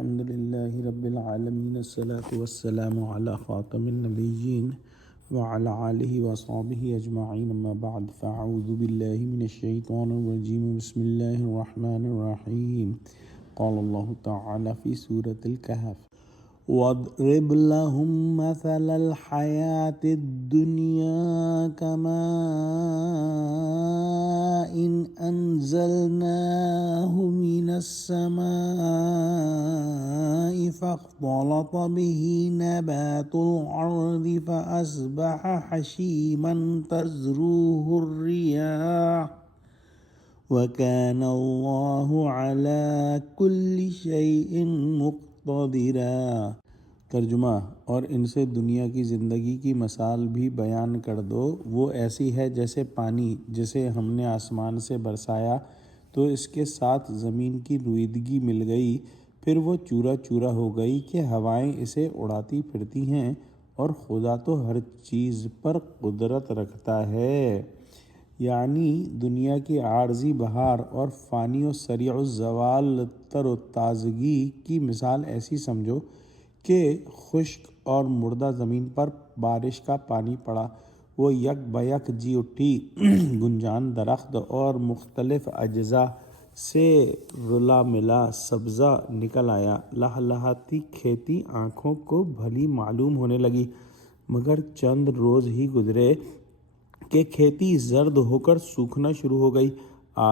الحمد لله رب العالمين الصلاة والسلام على خاتم النبيين وعلى آله وصحبه أجمعين أما بعد فأعوذ بالله من الشيطان الرجيم بسم الله الرحمن الرحيم قال الله تعالى في سورة الكهف واضرب لهم مثل الحياة الدنيا كماء أنزلناه من السماء فاختلط به نبات الأرض فأصبح حشيما تذروه الرياح وكان الله على كل شيء مقتدرا۔ ترجمہ: اور ان سے دنیا کی زندگی کی مثال بھی بیان کر دو، وہ ایسی ہے جیسے پانی جسے ہم نے آسمان سے برسایا تو اس کے ساتھ زمین کی رویدگی مل گئی، پھر وہ چورا چورا ہو گئی کہ ہوائیں اسے اڑاتی پھرتی ہیں، اور خدا تو ہر چیز پر قدرت رکھتا ہے۔ یعنی دنیا کی عارضی بہار اور فانی و سریع الزوال تر و تازگی کی مثال ایسی سمجھو کہ خشک اور مردہ زمین پر بارش کا پانی پڑا، وہ یک بیک جی اٹھی، گنجان درخت اور مختلف اجزاء سے رلا ملا سبزہ نکل آیا، لہلہاتی کھیتی آنکھوں کو بھلی معلوم ہونے لگی، مگر چند روز ہی گزرے کہ کھیتی زرد ہو کر سوکھنا شروع ہو گئی۔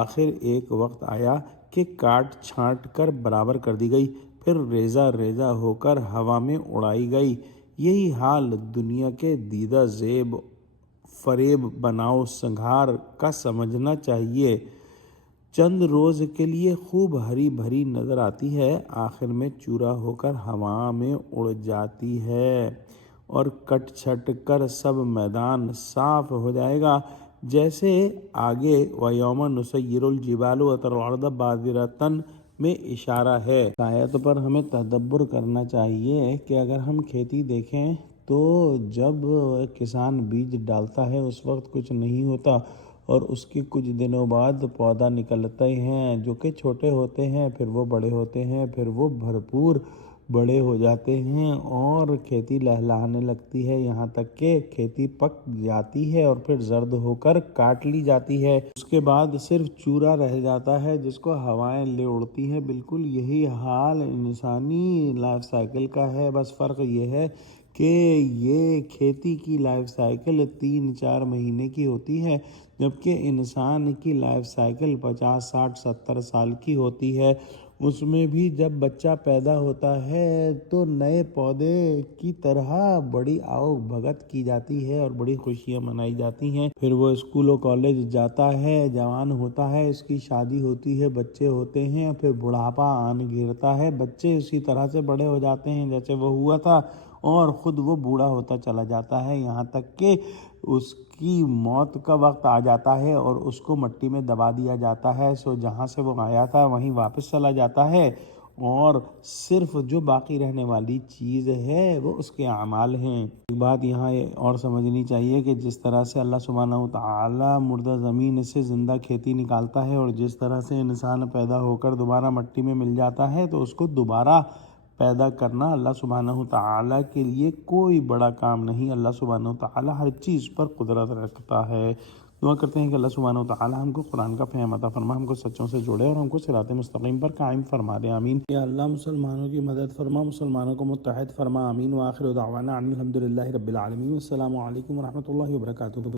آخر ایک وقت آیا کہ کاٹ چھانٹ کر برابر کر دی گئی، پھر ریزہ ریزہ ہو کر ہوا میں اڑائی گئی۔ یہی حال دنیا کے دیدہ زیب فریب بناؤ سنگھار کا سمجھنا چاہیے۔ چند روز کے لیے خوب ہری بھری نظر آتی ہے، آخر میں چورا ہو کر ہوا میں اڑ جاتی ہے اور کٹ چھٹ کر سب میدان صاف ہو جائے گا۔ جیسے آگے وَيَوْمَ نُسَيِّرُ الْجِبَالُ وَتَرَى الْأَرْضَ بَارِزَةً میں اشارہ ہے۔ آیت پر ہمیں تدبر کرنا چاہیے کہ اگر ہم کھیتی دیکھیں تو جب کسان بیج ڈالتا ہے اس وقت کچھ نہیں ہوتا، اور اس کے کچھ دنوں بعد پودا نکلتے ہیں جو کہ چھوٹے ہوتے ہیں، پھر وہ بڑے ہوتے ہیں، پھر وہ بھرپور بڑے ہو جاتے ہیں اور کھیتی لہلہانے لگتی ہے، یہاں تک کہ کھیتی پک جاتی ہے اور پھر زرد ہو کر کاٹ لی جاتی ہے۔ اس کے بعد صرف چورا رہ جاتا ہے جس کو ہوائیں لے اڑتی ہیں۔ بالکل یہی حال انسانی لائف سائیکل کا ہے، بس فرق یہ ہے کہ یہ کھیتی کی لائف سائیکل 3-4 مہینے کی ہوتی ہے، جبکہ انسان کی لائف سائیکل 50, 60, 70 سال کی ہوتی ہے۔ اس میں بھی جب بچہ پیدا ہوتا ہے تو نئے پودے کی طرح بڑی آؤ بھگت کی جاتی ہے اور بڑی خوشیاں منائی جاتی ہیں۔ پھر وہ اسکول و کالج جاتا ہے، جوان ہوتا ہے، اس کی شادی ہوتی ہے، بچے ہوتے ہیں، پھر بڑھاپا آن گھیرتا ہے، بچے اسی طرح سے بڑے ہو جاتے ہیں جیسے وہ ہوا تھا، اور خود وہ بوڑھا ہوتا چلا جاتا ہے، یہاں تک کہ اس کی موت کا وقت آ جاتا ہے اور اس کو مٹی میں دبا دیا جاتا ہے۔ سو جہاں سے وہ آیا تھا وہیں واپس چلا جاتا ہے، اور صرف جو باقی رہنے والی چیز ہے وہ اس کے اعمال ہیں۔ ایک بات یہاں اور سمجھنی چاہیے کہ جس طرح سے اللہ سبحانہ وتعالی مردہ زمین سے زندہ کھیتی نکالتا ہے، اور جس طرح سے انسان پیدا ہو کر دوبارہ مٹی میں مل جاتا ہے، تو اس کو دوبارہ پیدا کرنا اللہ سبحانہ وتعالی کے لیے کوئی بڑا کام نہیں۔ اللہ سبحانہ وتعالی ہر چیز پر قدرت رکھتا ہے۔ دعا کرتے ہیں کہ اللہ سبحانہ وتعالی ہم کو قرآن کا فہم عطا فرما، ہم کو سچوں سے جوڑے اور ہم کو صراط مستقیم پر قائم فرما دے، آمین۔ یا اللہ مسلمانوں کی مدد فرما، مسلمانوں کو متحد فرما، آمین۔ وآخر دعوانا ان الحمد للہ رب العالمین۔ السلام علیکم ورحمۃ اللہ وبرکاتہ۔